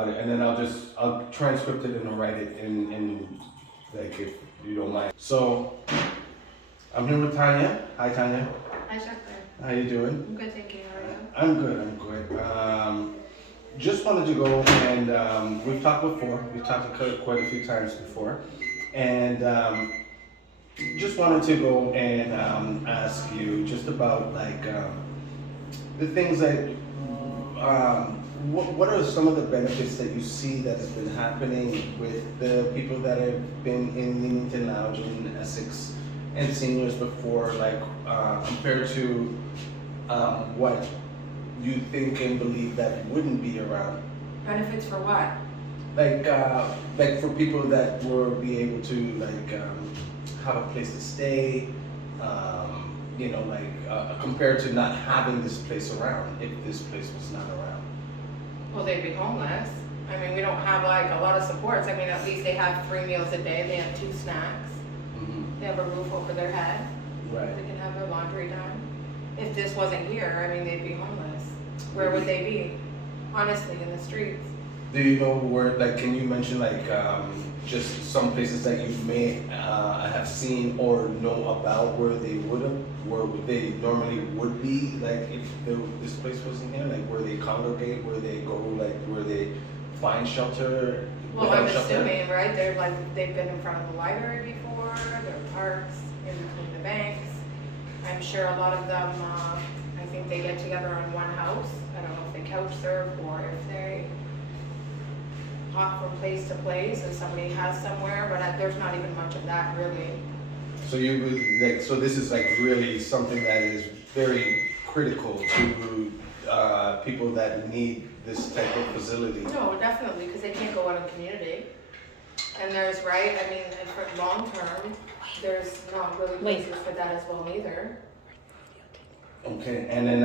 about it, and then I'll transcript it and I'll write it in like if you don't mind. So I'm here with Tanya. Hi Tanya. Hi, Jacqueline. How you doing? I'm good, thank you. How are you? I'm good. I'm good. Just wanted to go and we've talked before. We've talked quite a few times before, and just wanted to go and ask you just about like the things that. What are some of the benefits that you see that has been happening with the people that have been in Leamington Lodge in Essex and seniors before, like compared to what you think and believe that wouldn't be around? Benefits for what? Like for people that will be able to like have a place to stay, you know, like compared to not having this place around, if this place was not around. Well, they'd be homeless. I mean, we don't have like a lot of supports. I mean, at least they have 3 meals a day. They have 2 snacks. They have a roof over their head. Right. They can have their laundry done. If this wasn't here, I mean, they'd be homeless. Where would they be? Honestly, in the streets. Do you know where, like, can you mention like just some places that you may have seen or know about where they where they normally would be, like if this place wasn't here, like where they congregate, where they go, like where they find shelter? Well, I'm assuming, right? They've been in front of the library before. There are parks in between the banks. I'm sure a lot of them. I think they get together on one house. I don't know if they couch surf or if they hop from place to place and somebody has somewhere, but there's not even much of that really. So you would like, so this is like really something that is very critical to people that need this type of facility. No, definitely, because they can't go out in community. And there's, right, I mean, and for long term, there's not really places for that as well either. Okay, and then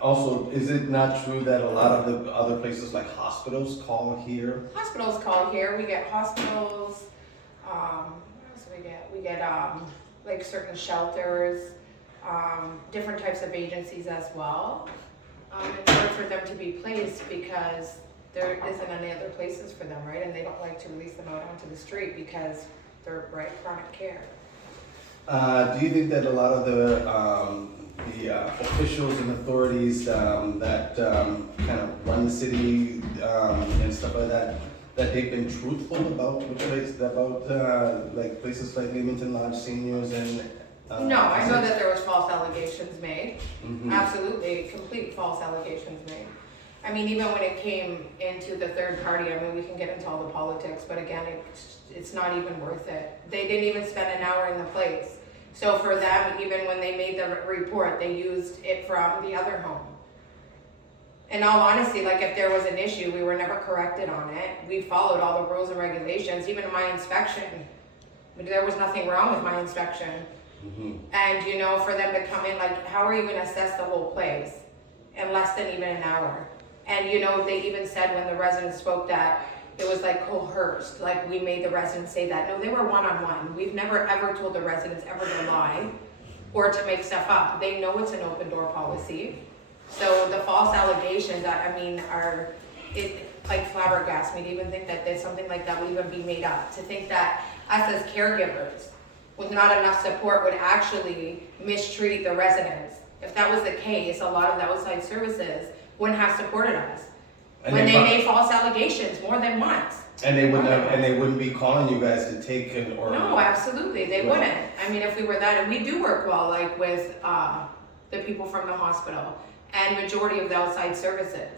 also, is it not true that a lot of the other places like hospitals call here? Hospitals call here. We get hospitals. What else do we get? We get like certain shelters, different types of agencies as well. It's hard for them to be placed because there isn't any other places for them, right? And they don't like to release them out onto the street because they're chronic care. Do you think that a lot of the officials and authorities that kind of run the city and stuff like that, that they've been truthful about like places like Leaminton Lodge seniors and? No, I know that there was false allegations made. Mm-hmm. Absolutely, complete false allegations made. I mean, even when it came into the third party, I mean, we can get into all the politics, but again, it's not even worth it. They didn't even spend an hour in the place. So for them, even when they made the report, they used it from the other home. In all honesty, like if there was an issue, we were never corrected on it. We followed all the rules and regulations, even my inspection. There was nothing wrong with my inspection. Mm-hmm. And you know, for them to come in, like how are you gonna assess the whole place in less than even an hour? And you know, they even said when the residents spoke that it was like coerced, like we made the residents say that. No, they were one-on-one. We've never ever told the residents ever to lie or to make stuff up. They know it's an open door policy. So the false allegations, I mean, it like flabbergasts me to even think that something like that would even be made up. To think that us as caregivers with not enough support would actually mistreat the residents. If that was the case, a lot of the outside services wouldn't have supported us. When they made false allegations more than once. And they wouldn't be calling you guys to take it or. No, absolutely, they wouldn't. I mean, if we were that, and we do work well, like with the people from the hospital and majority of the outside services.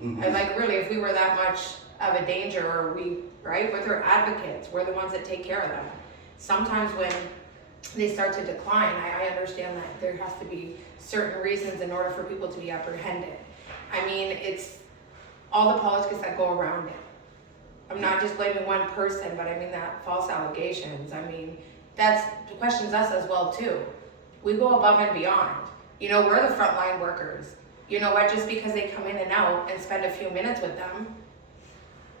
Mm-hmm. And like really, if we were that much of a danger, or we're their advocates, we're the ones that take care of them. Sometimes when they start to decline, I understand that there has to be certain reasons in order for people to be apprehended. I mean, it's all the politics that go around it. I'm not just blaming one person, but I mean that false allegations. I mean, that questions us as well too. We go above and beyond. You know, we're the frontline workers. You know what, just because they come in and out and spend a few minutes with them,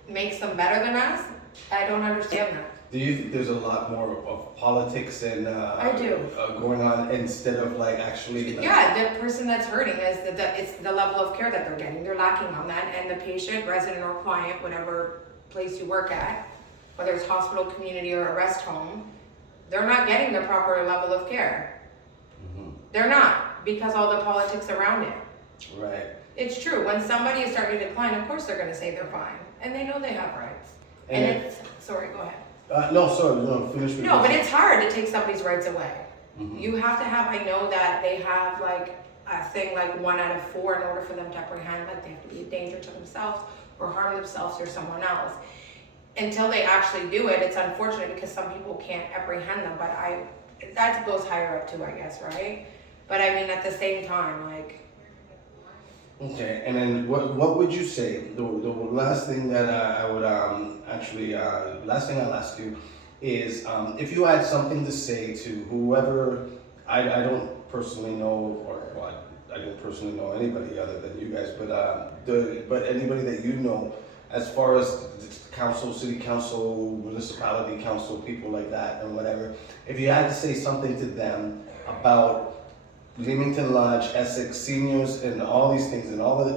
makes them better than us, I don't understand that. Do you think there's a lot more of politics and I do. Going on instead of like actually? Like, Yeah, the person that's hurting is it's the level of care that they're getting. They're lacking on that, and the patient, resident, or client, whatever place you work at, whether it's hospital, community, or a rest home, they're not getting the proper level of care. They're not, because all the politics around it. Right. It's true. When somebody is starting to decline, of course they're going to say they're fine, and they know they have rights. And it's sorry, go ahead. No, sorry, no, finish. No, but it's hard to take somebody's rights away. Mm-hmm. You have to have, I know that they have like a thing like 1 out of 4 in order for them to apprehend, like they have to be a danger to themselves or harm themselves or someone else. Until they actually do it, it's unfortunate because some people can't apprehend them, but that goes higher up too, I guess, right? But I mean, at the same time, like. Okay, and then what would you say, the last thing that I would last thing I'll ask you is if you had something to say to whoever, I don't personally know, or well, I don't personally know anybody other than you guys, but anybody that you know, as far as council, city council, municipality council, people like that and whatever, if you had to say something to them about Leamington Lodge, Essex, seniors, and all these things, and all the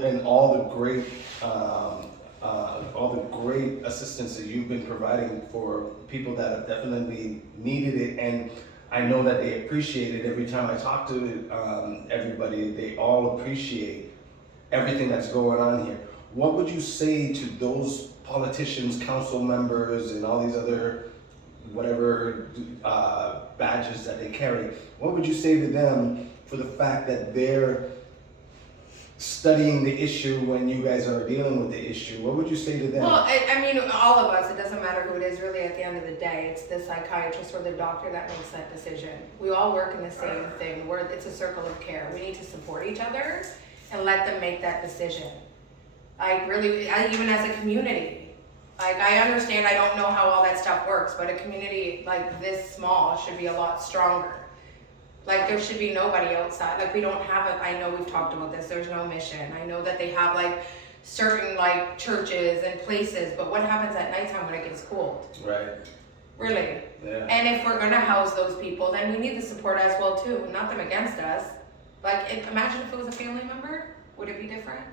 great assistance that you've been providing for people that have definitely needed it, and I know that they appreciate it. Every time I talk to everybody, they all appreciate everything that's going on here. What would you say to those politicians, council members, and all these other whatever badges that they carry? What would you say to them for the fact that they're studying the issue when you guys are dealing with the issue? What would you say to them? Well, I mean, all of us, it doesn't matter who it is really at the end of the day. It's the psychiatrist or the doctor that makes that decision. We all work in the same thing. It's a circle of care. We need to support each other and let them make that decision. Like really, even as a community. Like I understand, I don't know how all that stuff works, but a community like this small should be a lot stronger. Like there should be nobody outside. Like we don't have it. I know we've talked about this. There's no mission. I know that they have like certain like churches and places, but what happens at nighttime when it gets cold? Right. Really? Yeah. And if we're gonna house those people, then we need the support as well too. Not them against us. Like imagine if it was a family member. Would it be different?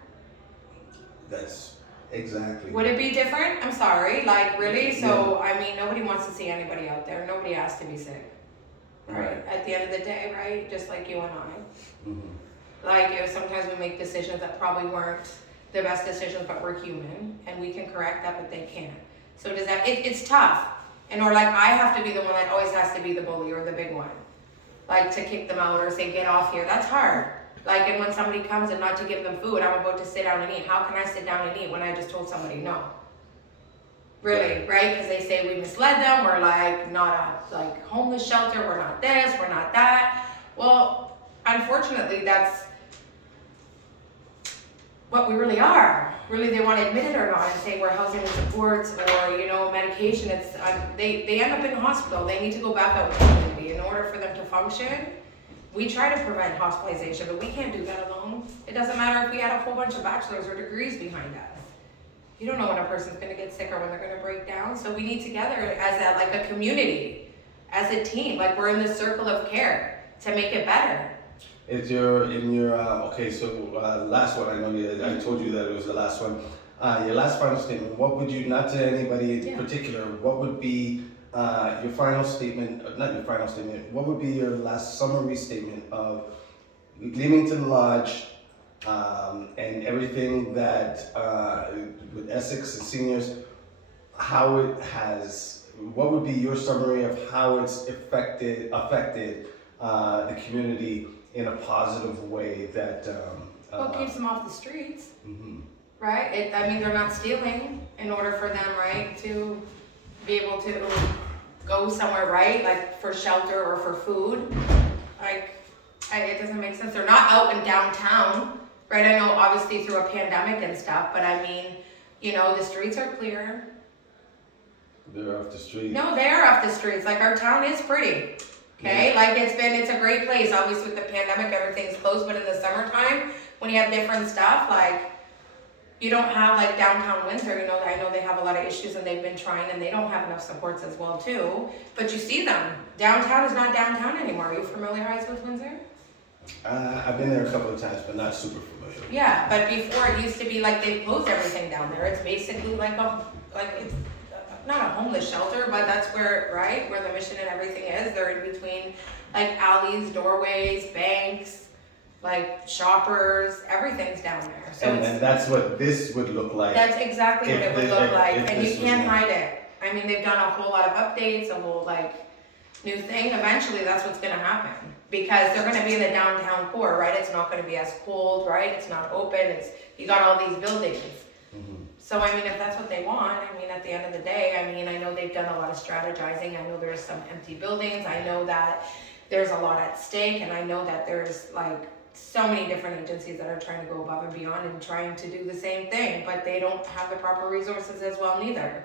That's exactly. Would it be different? I'm sorry. Like really? So I mean, nobody wants to see anybody out there. Nobody has to be sick. Right. At the end of the day, right? Just like you and I. Mm-hmm. Like sometimes we make decisions that probably weren't the best decisions, but we're human and we can correct that, but they can't. So does that? It's tough. And or like I have to be the one that always has to be the bully or the big one, like to kick them out or say get off here. That's hard. Like and when somebody comes and not to give them food, I'm about to sit down and eat. How can I sit down and eat when I just told somebody no? Really, right? Because they say we misled them, we're like not a like homeless shelter, we're not this, we're not that. Well, unfortunately, that's what we really are. Really, they want to admit it or not and say we're housing and supports or, you know, medication. It's they end up in hospital. They need to go back out in the community. In order for them to function, we try to prevent hospitalization, but we can't do that alone. It doesn't matter if we had a whole bunch of bachelor's or degrees behind us. You don't know when a person's going to get sick or when they're going to break down. So we need together as like a community, as a team, like we're in this circle of care to make it better. Okay, so last one, I know I told you that it was the last one. Your last final statement, what would you, not to anybody in particular, what would be your final statement, not your final statement, what would be your last summary statement of Leamington Lodge, and everything that with Essex and seniors, how it has, what would be your summary of how it's affected the community in a positive way that Well, it keeps them off the streets, mm-hmm. right? I mean, they're not stealing in order for them, right, to be able to go somewhere, right, like for shelter or for food. Like, it doesn't make sense. They're not out in downtown. Right, I know obviously through a pandemic and stuff, but I mean, you know, the streets are clear. They're off the street. No, they are off the streets. Like our town is pretty. Okay, like it's a great place. Obviously with the pandemic, everything's closed, but in the summertime, when you have different stuff, like, You don't have like downtown Windsor, you know, I know they have a lot of issues and they've been trying and they don't have enough supports as well too. But you see them. Downtown is not downtown anymore. Are you familiarized with Windsor? I've been there a couple of times, but not super familiar. Yeah, but before it used to be like they closed everything down there. It's basically like it's not a homeless shelter, but that's where, right, where the mission and everything is. They're in between like alleys, doorways, banks, like shoppers, everything's down there. So And that's what this would look like. that's exactly what it would look like, and you can't was- hide it. I mean, they've done a whole lot of updates, a whole like new thing. Eventually, that's what's gonna happen because they're gonna be in the downtown core, right? It's not gonna be as cold, right? It's not open. It's you got all these buildings. Mhm. So I mean, if that's what they want, I mean, at the end of the day, I mean, I know they've done a lot of strategizing. I know there's some empty buildings. I know that there's a lot at stake, and I know that there's like so many different agencies that are trying to go above and beyond and trying to do the same thing, but they don't have the proper resources as well neither.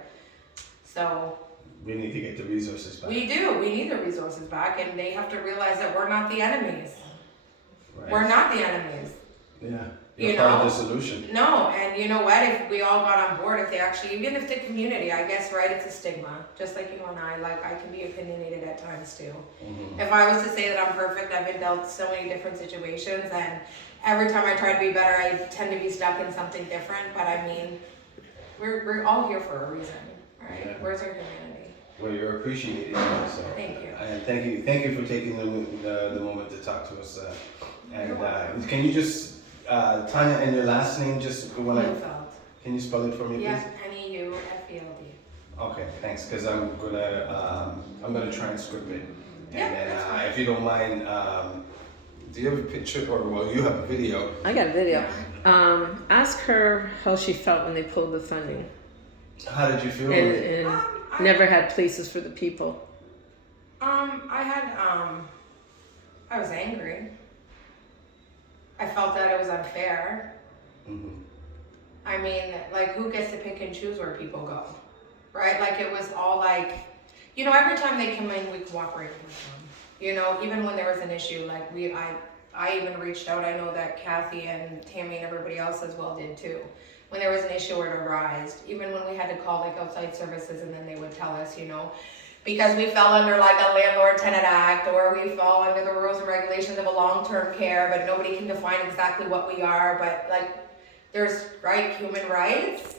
So We need to get the resources back. we do. We need the resources back, and they have to realize that we're not the enemies. Right. We're not the enemies. Yeah. You You're part know? of the solution. No, and you know what? If we all got on board, if they actually, even if the community, I guess, right, it's a stigma. Just like you and I, like I can be opinionated at times too. Mhm. If I was to say that I'm perfect, I've been dealt so many different situations, and every time I try to be better, I tend to be stuck in something different. But I mean, we're all here for a reason, right? Yeah. Where's our humanity? Well, you're appreciated. So. Thank you. And thank you for taking the moment to talk to us. You're welcome. Can you just Tanya and your last name just when Neufeld. can you spell it for me, Yeah, please? Neufeld. Okay, thanks. Because I'm gonna transcribe it, and Yeah, then that's fine. if you don't mind, do you have a picture or well you have a video? I got a video. Ask her how she felt when they pulled the funding How did you feel? and I- never had places for the people. I was angry. I felt that it was unfair. Mhm. I mean, like, who gets to pick and choose where people go, right? Like, it was all like, you know, every time they come in, we cooperated with them. You know, even when there was an issue, like I even reached out. I know that Kathy and Tammy and everybody else as well did too. When there was an issue or it arose, even when we had to call like outside services and then they would tell us, you know, because we fell under like a landlord-tenant act or we fall under the rules and regulations of a long-term care, but nobody can define exactly what we are, but like there's human rights.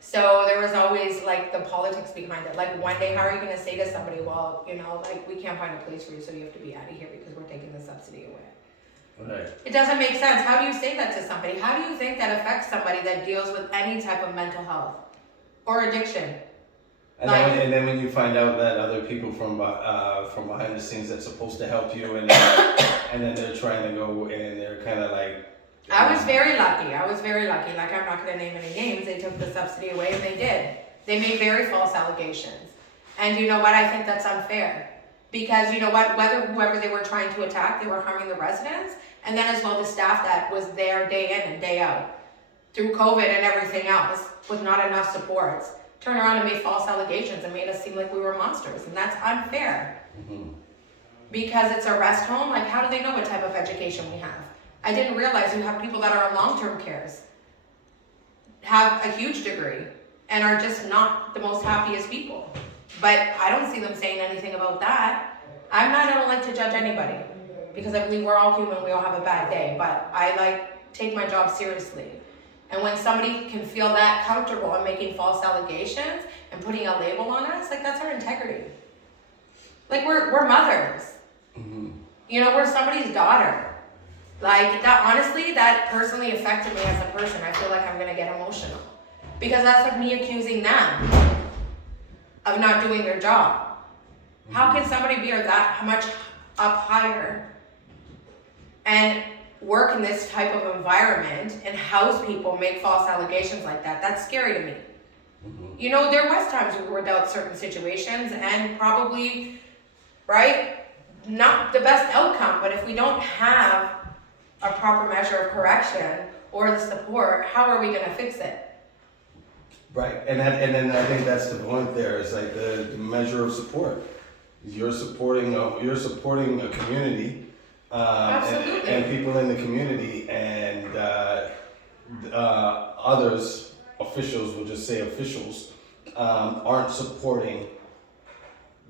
So there was always like the politics behind it. Like one day, how are you gonna say to somebody, well, you know, like we can't find a place for you, so you have to be out of here because we're taking the subsidy away. Right. It doesn't make sense. How do you say that to somebody? How do you think that affects somebody that deals with any type of mental health or addiction? And then when you find out that other people from behind the scenes that's supposed to help you and then they're trying to go and they're kind of like. I was very lucky. Like, I'm not going to name any names. They took the subsidy away and they did. They made very false allegations. And you know what? I think that's unfair. Because you know what? Whoever they were trying to attack, they were harming the residents. And then as well the staff that was there day in and day out. Through COVID and everything else with not enough supports. Turned around and made false allegations and made us seem like we were monsters. And that's unfair. Mhm. Because it's a rest home, like how do they know what type of education we have? I didn't realize you have people that are in long-term cares, have a huge degree, and are just not the most happiest people. But I don't see them saying anything about that. I don't like to judge anybody, because I believe we're all human, we all have a bad day, but I take my job seriously. And when somebody can feel that comfortable in making false allegations and putting a label on us, like that's our integrity. Like we're mothers. Mhm. You know, we're somebody's daughter. Like that, honestly, that personally affected me as a person. I feel like I'm gonna get emotional. Because that's like me accusing them of not doing their job. How can somebody be that much up higher and work in this type of environment and house people, make false allegations like that? That's scary to me. Mhm. You know, there was times we were dealt certain situations and probably, right, not the best outcome, but if we don't have a proper measure of correction or the support, how are we gonna fix it? Right, and then I think that's the point there. Is like the measure of support. You're supporting a community, Absolutely. and people in the community, and others, officials, we'll just say officials, aren't supporting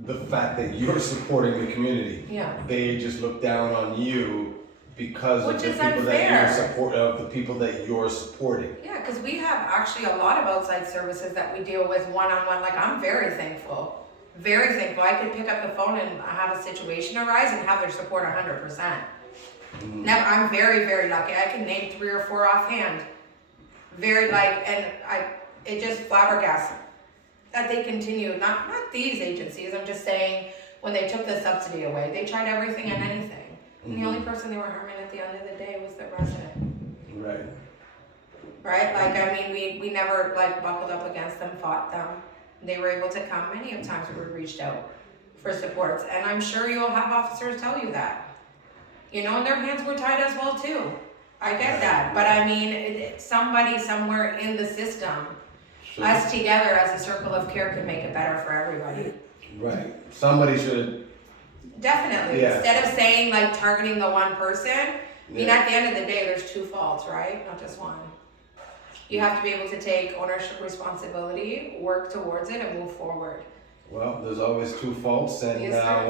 the fact that you're supporting the community. Yeah. They just look down on you because Which of the is people unfair. that you're the people that you're supporting. Yeah, because we have actually a lot of outside services that we deal with one-on-one. Like, I'm very thankful. Very thankful. I could pick up the phone and have a situation arise and have their support 100%. Now, I'm very, very lucky. I can name 3 or 4 offhand. It just flabbergasted that they continue, not these agencies, I'm just saying, when they took the subsidy away, they tried everything and anything. And the only person they were harming at the end of the day was the resident. Right. Right? Like, I mean, we never, like, buckled up against them, fought them. They were able to come many of times we reached out for supports. And I'm sure you'll have officers tell you that. You know, and their hands were tied as well, too. I get that. But, I mean, somebody somewhere in the system, Sure. us together as a circle of care, can make it better for everybody. Right. Somebody should. Definitely. Yeah. Instead of saying, like, targeting the one person, I mean, Yeah. at the end of the day, there's 2 faults, right? Not just one. You have to be able to take ownership, responsibility, work towards it, and move forward. Well, there's always 2 faults, and Yes, there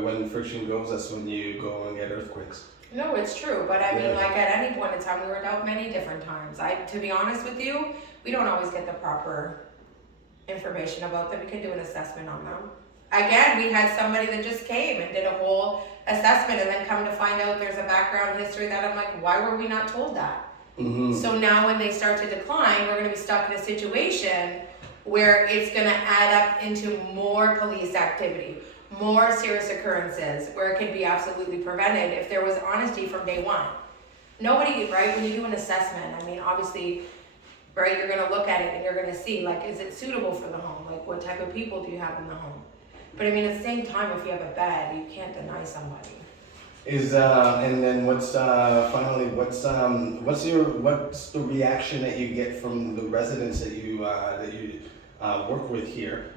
when friction goes, that's when you go and get earthquakes. No, it's true, but I mean, Yeah. like, at any point in time, we were out many different times. To be honest with you, we don't always get the proper information about them. We can do an assessment on them. Again, we had somebody that just came and did a whole assessment, and then come to find out there's a background history that I'm like, why were we not told that? Mm-hmm. So now when they start to decline, we're gonna be stuck in a situation where it's gonna add up into more police activity, more serious occurrences, where it could be absolutely prevented if there was honesty from day one. Nobody, right, when you do an assessment, I mean, obviously, right, you're gonna look at it and you're gonna see, like, is it suitable for the home? Like, what type of people do you have in the home? But I mean, at the same time, if you have a bed, you can't deny somebody. And then what's the reaction that you get from the residents that you work with here,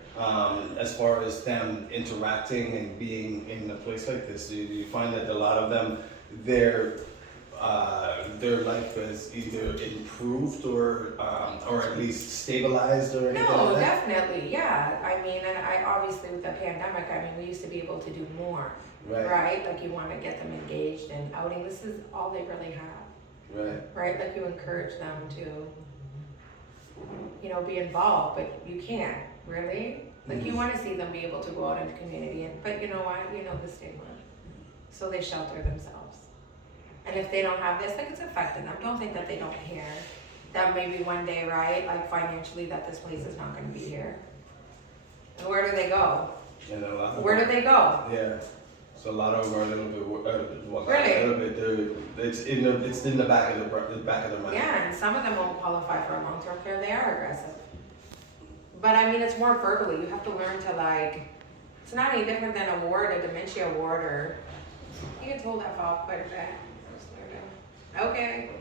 as far as them interacting and being in a place like this? Do you find that a lot of them, their life has either improved or at least stabilized or anything No, like that? definitely, yeah. I mean, and I obviously with the pandemic, I mean, we used to be able to do more, Right. right? Like, you want to get them engaged in outing. This is all they really have, Right. right? Like, you encourage them to, you know, be involved, but you can't, really. Like, you want to see them be able to go out in the community, but you know what? You know the stigma. So they shelter themselves. And if they don't have this, like, it's affecting them. Don't think that they don't hear that maybe one day, right, like, financially, that this place is not going to be here. And where do they go? And a lot of Where do they go? Yeah. So a lot of them are a little bit, Really? a little bit. It's in the back of their mind. Yeah, and some of them won't qualify for long-term care. They are aggressive. But I mean, it's more verbally. You have to learn to, like, it's not any different than a ward, a dementia ward, or you get told that off quite a bit. Just learn to, okay,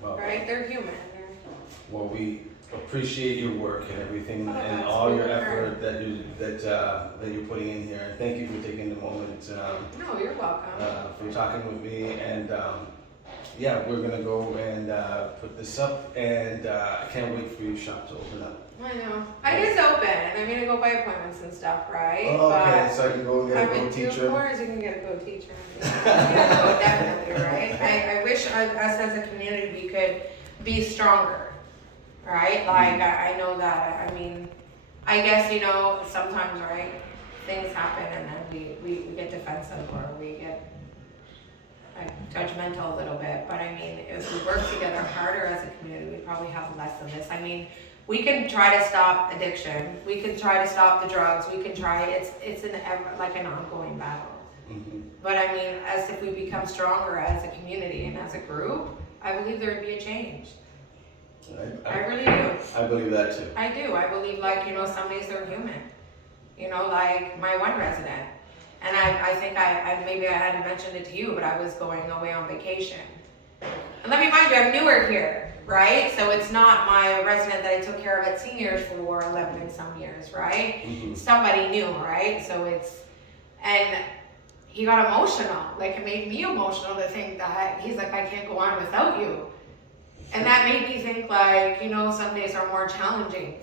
Well, right? They're human. well, we appreciate your work and everything Oh, and that's all your really effort that you're putting in here. And thank you for taking the moment No, you're welcome. for talking with me. And yeah, we're gonna go and put this up. And I can't wait for your shop to open up. I know. It is open, and I'm gonna go by appointments and stuff, right? Oh, okay, But so I can go and get a I'm go in 2 teacher. quarters, you can get a co-teacher. Yeah, no, definitely, right? I wish us as a community, we could be stronger, right? Like, I know that, I mean, I guess, you know, sometimes, right, things happen and then we get defensive or we get like, judgmental a little bit. But I mean, if we work together harder as a community, we probably have less of this. I mean, we can try to stop addiction. We can try to stop the drugs. We can try, it's an ongoing battle. Mm-hmm. But I mean, as if we become stronger as a community and as a group, I believe there would be a change. I really do. I believe that too. I do. I believe, like, you know, some days they're human. You know, like my one resident. And I think maybe I hadn't mentioned it to you, but I was going away on vacation. And let me remind you, I'm newer here, right? So it's not my resident that I took care of at seniors for 11 and some years, right? Mm-hmm. Somebody new, right? So and he got emotional. Like, it made me emotional to think that he's like, I can't go on without you. And that made me think like, you know, some days are more challenging.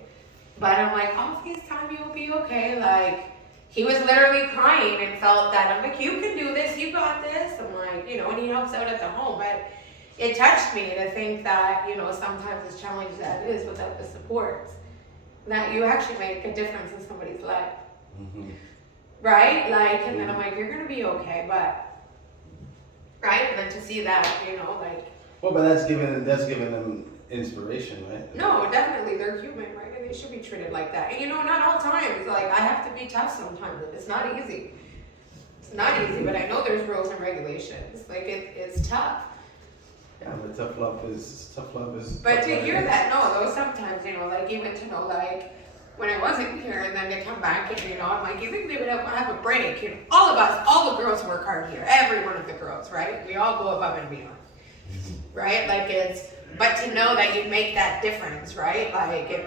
But I'm like, I'll FaceTime you, will be okay. Like, he was literally crying and felt that. I'm like, you can do this, you got this. I'm like, you know, and he helps out at the home. But it touched me to think that, you know, sometimes as challenging as it is without the support, that you actually make a difference in somebody's life. Mm-hmm. Right? Like, and then I'm like, you're going to be okay. But, right? And then to see that, you know, like. Well, but that's giving them inspiration, right? No, definitely, they're human, right? And they should be treated like that. And you know, not all times. Like, I have to be tough sometimes. It's not easy. It's not easy, but I know there's rules and regulations. Like, it's tough. Yeah, but tough love is. But to hear that, no, though, sometimes, you know, like, even to know, like, when I wasn't here, and then to come back, and, you know, I'm like, you think they would have a break? You know, all of us, all the girls work hard here. Every one of the girls, right? We all go above and beyond. Right? Like, but to know that you make that difference, right? Like, it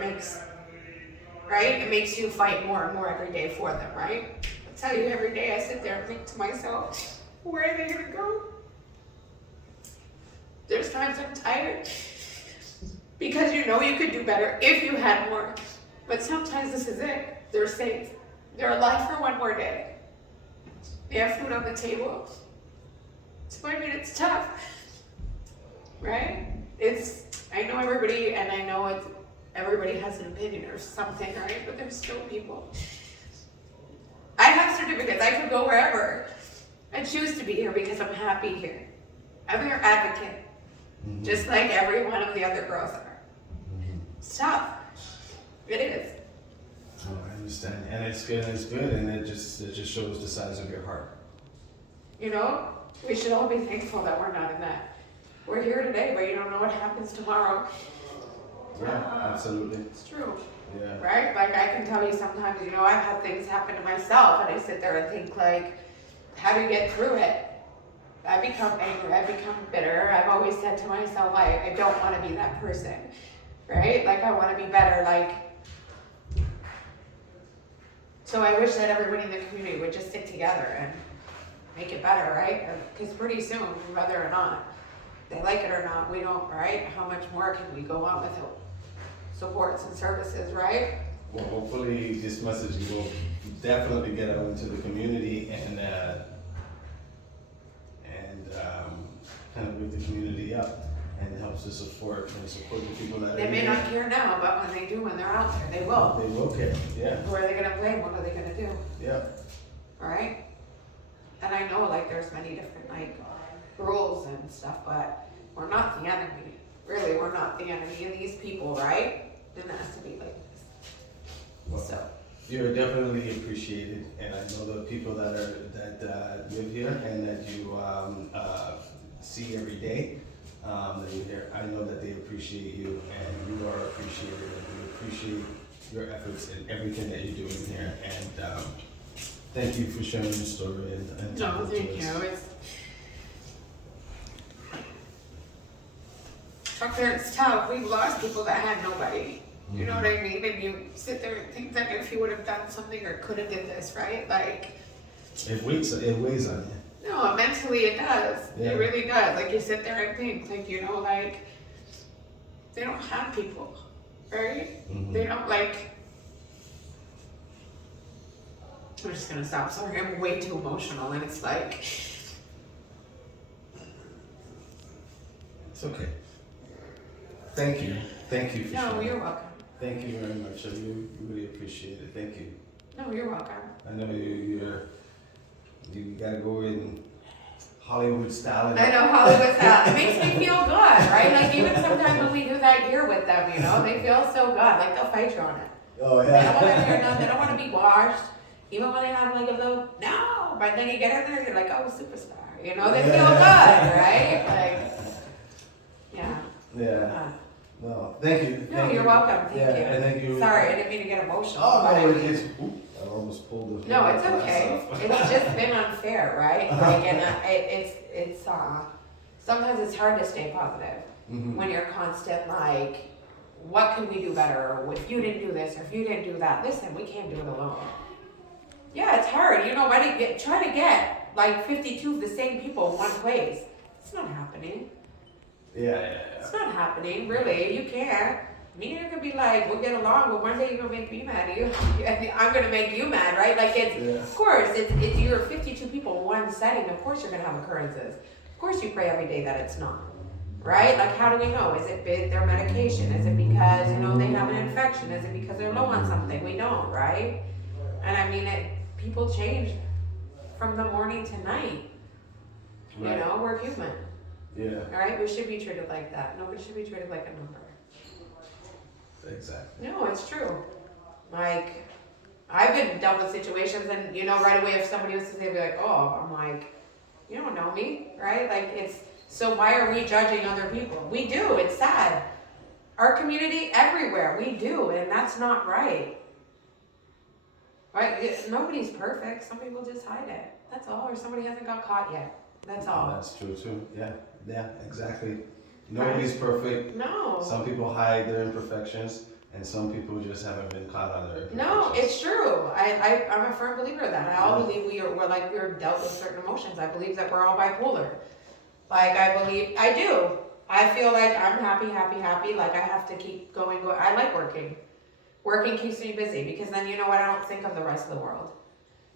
makes you fight more and more every day for them, right? I tell you, every day I sit there and think to myself, where are they gonna go? There's times I'm tired, because you know you could do better if you had more. But sometimes this is it. They're safe. They're alive for one more day. They have food on the table. So I mean, it's tough. Right? I know everybody, and I know everybody has an opinion or something, right? But there's still people. I have certificates. I could go wherever. I choose to be here because I'm happy here. I'm your advocate, just like every one of the other girls are. It's tough. It is. Oh, I understand, and it's good, and it just shows the size of your heart. You know, we should all be thankful that we're not in that. We're here today, but you don't know what happens tomorrow. Yeah, absolutely. It's true. Yeah. Right? Like, I can tell you sometimes, you know, I've had things happen to myself, and I sit there and think, like, how do you get through it? I become angry. I become bitter. I've always said to myself, I don't want to be that person. Right? Like, I want to be better. Like, so I wish that everybody in the community would just stick together and make it better, right? Because pretty soon, whether or not they like it or not, we don't, right? How much more can we go on without supports and services, right? Well, hopefully this message will definitely get out into the community and kind of wake the community up and helps to support the people that They are may here. not care now, but when they do, when they're out there, they will. They will care, yeah. Who are they gonna blame? What are they gonna do? Yeah. Right? And I know, like, there's many different, like, rules and stuff, but we're not the enemy. Really, we're not the enemy. And these people, right? Didn't ask to be like this. Well, So. you're definitely appreciated, and I know the people that live here and that you see every day. That you're here. I know that they appreciate you, and you are appreciated, and we appreciate your efforts and everything that you're doing here. And thank you for sharing your story and No, talking thank to you. us. It's tough. We've lost people that had nobody. You know what I mean? And you sit there and think that if you would have done something or could have did this, right? Like, It weighs on you. no, mentally it does. Yeah. It really does. Like, you sit there and think, like, you know, like, they don't have people, right? They don't, like, I'm just gonna stop. Sorry, I'm way too emotional, and it's like, It's okay. Thank you. Thank you for no, sharing. you're welcome. Thank you very much. I really appreciate it. Thank you. No, you're welcome. I know you gotta go in Hollywood style. I know Hollywood style. It makes me feel good, right? Like, even sometimes when we do that here with them, you know, they feel so good. Like, they'll fight you on it. Oh They don't want to yeah. hear nothing. They don't want to be washed. Even when they have like a little, no. But then you get in there, you're like, oh, superstar. You know, they feel good, right? Like, yeah. Yeah. No, thank you. No, Thank you're you. welcome. Thank Yeah, you. and thank you. Sorry, I didn't mean to get emotional. Oh but I no, mean- it's. I almost pulled the. No, it's glass okay. off. It's just been unfair, right? Like, and it's sometimes it's hard to stay positive when you're constant like, what can we do better? Or if you didn't do this, or if you didn't do that, listen, we can't do it alone. Yeah, it's hard. You know, try to get like 52 of the same people in one place. It's not happening. It's not happening, really. You can't. Me and you could be like, we'll get along, but one day you're gonna make me mad. I'm gonna make you mad, right? Like of course, it's you're 52 people in one setting. Of course, you're gonna have occurrences. Of course, you pray every day that it's not, right? Like, how do we know? Is it their medication? Is it because they have an infection? Is it because they're low on something? We don't, right? And I mean, people change from the morning to night. Right. We're human. Yeah. All right, we should be treated like that. Nobody should be treated like a number. Exactly. No, it's true. Like, I've been dealt with situations, and right away, if somebody was to say, be like, oh, I'm like, you don't know me, right? Like, so why are we judging other people? We do. It's sad. Our community, everywhere, we do, and that's not right. Right? Nobody's perfect. Some people just hide it. That's all. Or somebody hasn't got caught yet. That's all. That's true too. Yeah, exactly. Nobody's perfect. No. Some people hide their imperfections, and some people just haven't been caught on their imperfections. No, it's true. I'm a firm believer of that. I believe we're dealt with certain emotions. I believe that we're all bipolar. Like, I do. I feel like I'm happy. Like, I have to keep going. I like working. Working keeps me busy, because then I don't think of the rest of the world.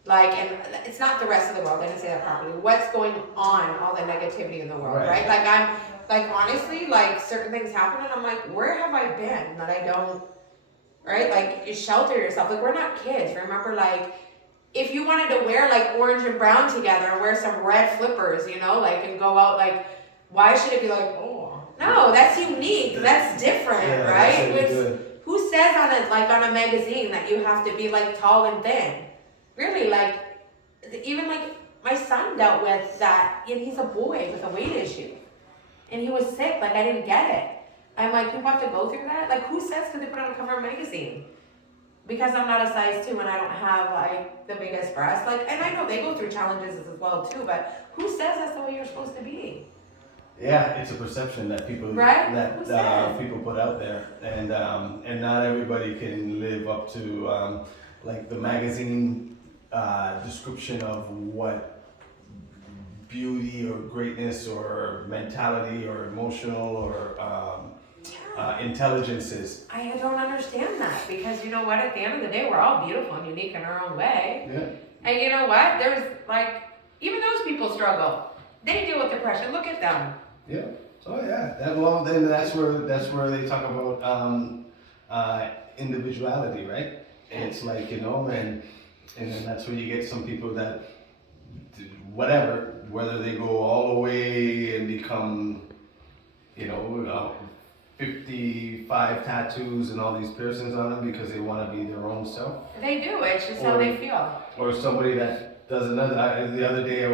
Like, and it's not the rest of the world, I didn't say that properly. What's going on, all the negativity in the world, right? Like, I'm, like, honestly, like, certain things happen, and I'm like, where have I been that I don't, right? Like, you shelter yourself. Like, we're not kids, remember? Like, if you wanted to wear, like, orange and brown together and wear some red flippers, like, and go out, like, why should it be like, oh, no, that's unique, that's different, right? Who says on a magazine that you have to be, like, tall and thin? Really, like, even like my son dealt with that, and he's a boy with a weight issue, and he was sick. Like, I didn't get it. I'm like, people have to go through that. Like, who says because they put on a cover of a magazine? Because I'm not a size 2 and I don't have like the biggest breasts. Like, and I know they go through challenges as well too. But who says that's the way you're supposed to be? Yeah, it's a perception that people people put out there, and not everybody can live up to like the magazine description of what beauty or greatness or mentality or emotional or intelligence is. I don't understand that, because you know what? At the end of the day, we're all beautiful and unique in our own way. Yeah. And you know what? There's like, even those people struggle. They deal with depression. Look at them. Yeah. Oh yeah. Then that's where they talk about individuality, right? It's like, and then that's where you get some people that, whether they go all the way and become, 55 tattoos and all these piercings on them because they want to be their own self. They do. It's just how they feel. Or somebody that does another. The other day I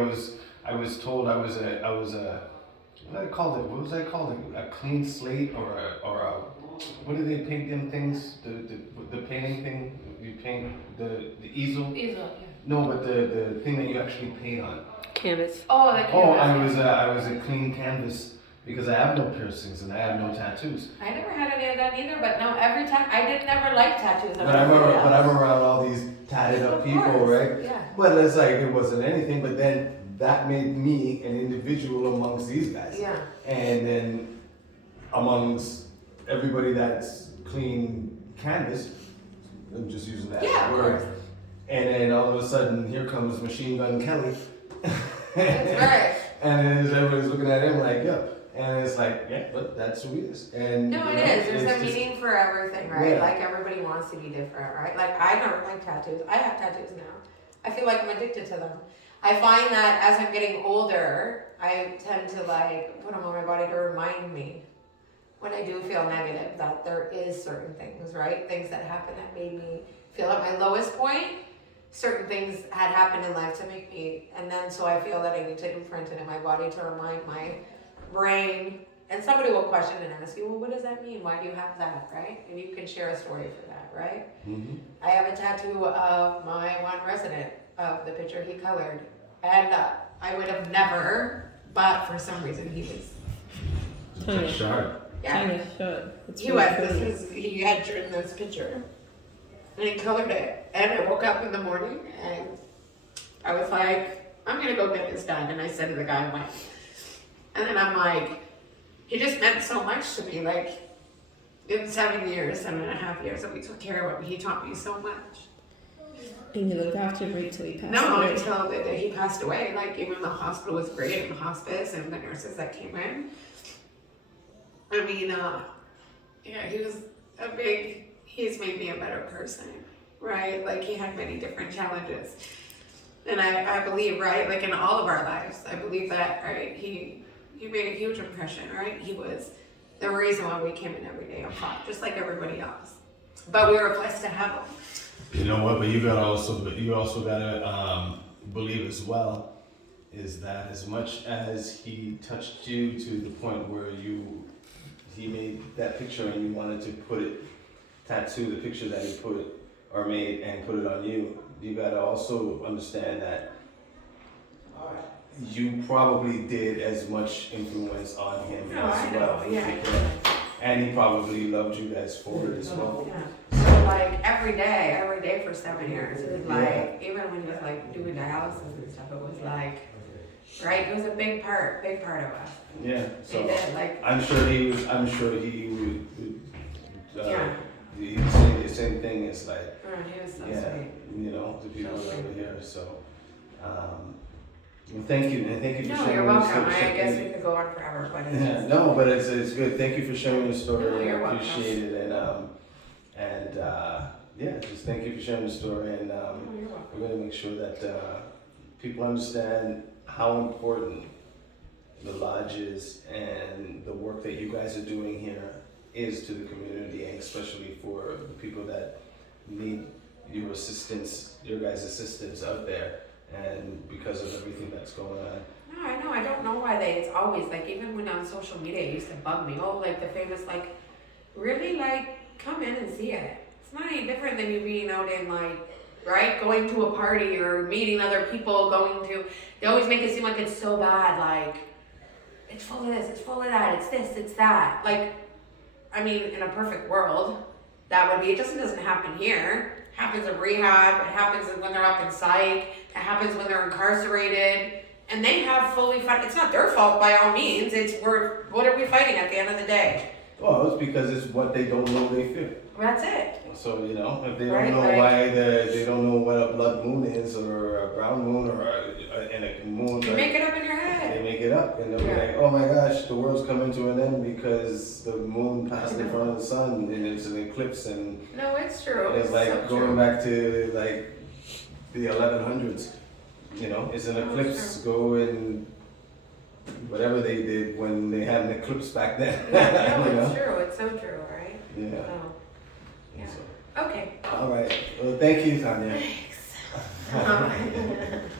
was told I was a what was I called? A clean slate or a what do they paint them things? The painting thing you paint the easel. Easel, yeah. No, but the thing that you actually paint on. Canvas. Oh, the canvas. I was a clean canvas because I have no piercings and I have no tattoos. I never had any of that either, but no, every time I did never like tattoos. But I'm around all these tatted up people, right? Yeah. But it's like it wasn't anything. But then that made me an individual amongst these guys. Yeah. And then amongst everybody that's clean canvas, I'm just using that word. And then all of a sudden, here comes Machine Gun Kelly. That's right. And then everybody's looking at him like, yeah. And it's like, yeah, but that's who he is. And no, it is. There's a meaning for everything, right? Yeah. Like, everybody wants to be different, right? Like, I never like tattoos. I have tattoos now. I feel like I'm addicted to them. I find that as I'm getting older, I tend to like put them on my body to remind me when I do feel negative that there is certain things, right? Things that happened that made me feel at my lowest point. Certain things had happened in life to make me, and then so I feel that I need to imprint it in my body to remind my brain. And somebody will question and ask you, well, what does that mean? Why do you have that, right? And you can share a story for that, right? Mm-hmm. I have a tattoo of my one resident, of the picture he colored. And I would have never, but for some reason he was. Tanya. Sharp. Yeah. Tanya, should. It's He really was. pretty. He had drawn this picture. And he colored it. And I woke up in the morning and I was like, I'm gonna go get this done. And I said to the guy, I'm like, and then I'm like, he just meant so much to me. Like, in 7.5 years that we took care of him, he taught me so much. And you looked after him right till he passed No, away. until the day he passed away. Like, even the hospital was great, and the hospice and the nurses that came in. I mean, yeah, he's made me a better person, right? Like, he had many different challenges. And I believe, right, like in all of our lives, I believe that, right, he made a huge impression, right? He was the reason why we came in every day and fought, just like everybody else. But we were blessed to have him. You know what? But you also gotta believe as well is that as much as he touched you to the point where he made that picture and you wanted to tattoo the picture that he made and put it on you. You gotta also understand that you probably did as much influence on him as well. Yeah. And he probably loved you guys for it as well. Yeah. So like every day for 7 years, it was like, even when he was like doing dialysis and stuff, it was like, right? It was a big part of us. Yeah. So He did, like, I'm sure he would. Yeah. He would say the same thing. It's like, he was so yeah, sweet. you know, the people So over sweet. here. So, well, thank you, and thank you for No, sharing. you're your welcome. story. I guess we could go on forever, but it's Yeah, no, but it's good. Thank you for sharing your story. No, you're I welcome. appreciate it, and yeah, just thank you for sharing the story, and you're welcome. we're gonna make sure that people understand how important the lodge is and the work that you guys are doing here is to the community, and especially for the people that need your guys' assistance out there, and because of everything that's going on. No, I know. I don't know why it's always like, even when on social media, it used to bug me. Oh, like the famous, like, really, like, come in and see it. It's not any different than you being out in, like, right, going to a party or meeting other people, they always make it seem like it's so bad, like, it's full of this, it's full of that, it's this, it's that. Like, I mean, in a perfect world, that would be, it just doesn't happen here. It happens in rehab, it happens when they're up in psych, it happens when they're incarcerated. And they have fully funded. It's not their fault by all means. What are we fighting at the end of the day? Well, it's because it's what they don't know they feel. That's it. So, you know, if they don't Right, know like- why they don't know what a blood moon is, or a brown moon, or a moon, You make it up in your they head. make it up, and they'll be Yeah. like, oh my gosh, the world's coming to an end because the moon passed in front of the sun, and it's an eclipse, and No, it's true. it's like so going true. back to like the 1100s. You know, it's an eclipse. Go and whatever they did when they had an eclipse back then. No, you it's know? true. It's so true, right? Yeah. Oh, yeah. So, Okay. all right. Well, thank you, Tanya. Thanks.